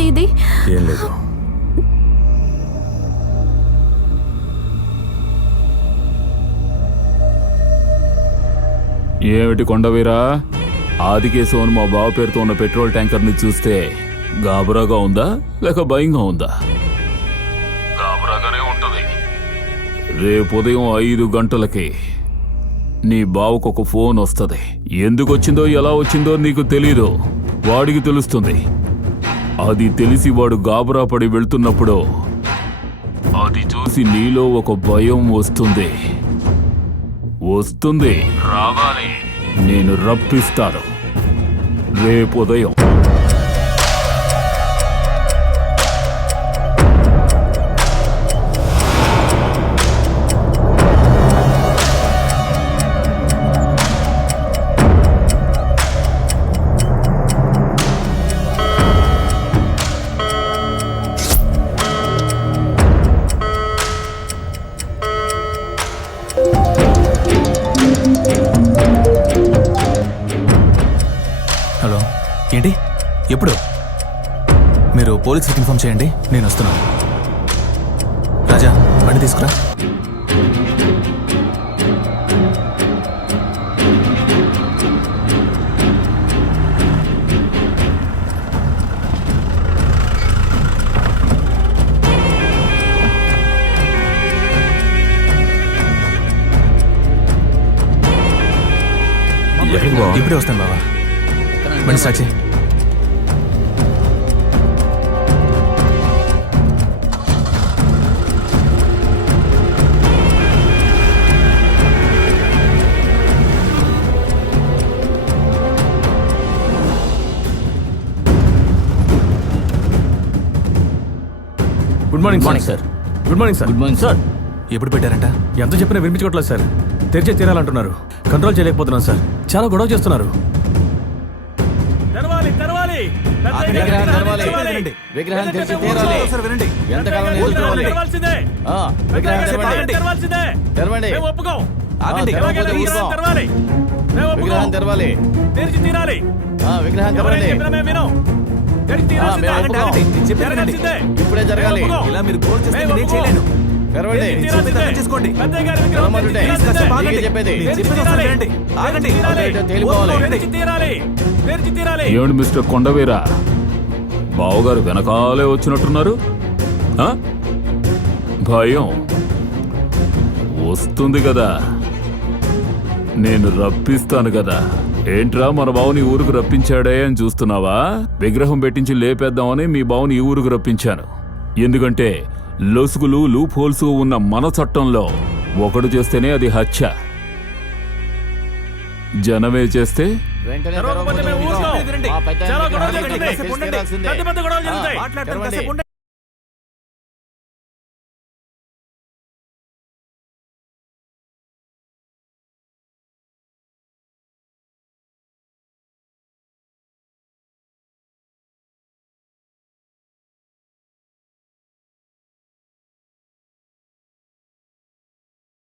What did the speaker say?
ఏంటండి ఇది? ఏం లేదు. ఏమిటి కొండవీరా, ఆదికేశవన్ మా బావ పేరుతో ఉన్న పెట్రోల్ ట్యాంకర్ని చూస్తే గాబరాగా ఉందా లేక భయంగా ఉందా? గాబరాగానే ఉంటుంది. రేపు ఉదయం 5 గంటలకి నీ బావకు ఒక ఫోన్ వస్తుంది. ఎందుకు వచ్చిందో ఎలా వచ్చిందో నీకు తెలీదు, వాడికి తెలుస్తుంది. అది తెలిసి వాడు గాబరా పడి వెళ్తున్నప్పుడు అది చూసి నీలో ఒక భయం వస్తుంది. రావాలి, నేను రప్పిస్తాను రేపు ఉదయం. హలో, ఏంటి? ఎప్పుడు? మీరు పోలీసులకు ఇన్ఫార్మ్ చేయండి, నేను వస్తున్నాను. రాజా, బండి తీసుకురా. ఇప్పుడే వస్తాను బాబా. బండి స్టార్ట్ చేయి. Good morning sir. Good morning sir. Good morning sir. ఎప్పుడు పెట్టారంట? ఎంత చెప్పినా వినిపించుకోవట్లేదు సార్. తెరిచే తీరాలంటున్నారు. కంట్రోల్ చేయలేకపోతున్నాం సార్. చాలా గొడవ చేస్తున్నారు. విగ్రహం తెరిచి తీరాలి. ఎంతకాలం ఎదుర్కోవాలి? విగ్రహం తెరవండి. విగ్రహం తెరవాలి. విగ్రహం తెరవండి. ఇప్పుడే జరగాలి. ఇలా మీరు గోల్ చేస్తే నేను చేయలేను. తెరవండి. ఏమిటి మిస్టర్ కొండవీరా, బావగారు వెనకాలే వచ్చినట్టున్నారు? భయం వస్తుంది కదా, నేను రప్పిస్తాను కదా. ఏంట్రా, మన బావుని ఊరుకు రప్పించాడే అని చూస్తున్నావా? విగ్రహం పెట్టించి లేపేద్దామని మీ బావుని ఈ ఊరుకు రప్పించాను. ఎందుకంటే లొసుగులు లూప్ హోల్స్ ఉన్న మన చట్టంలో ఒకడు చేస్తేనే అది హత్య, జనమే చేస్తే వెంటనే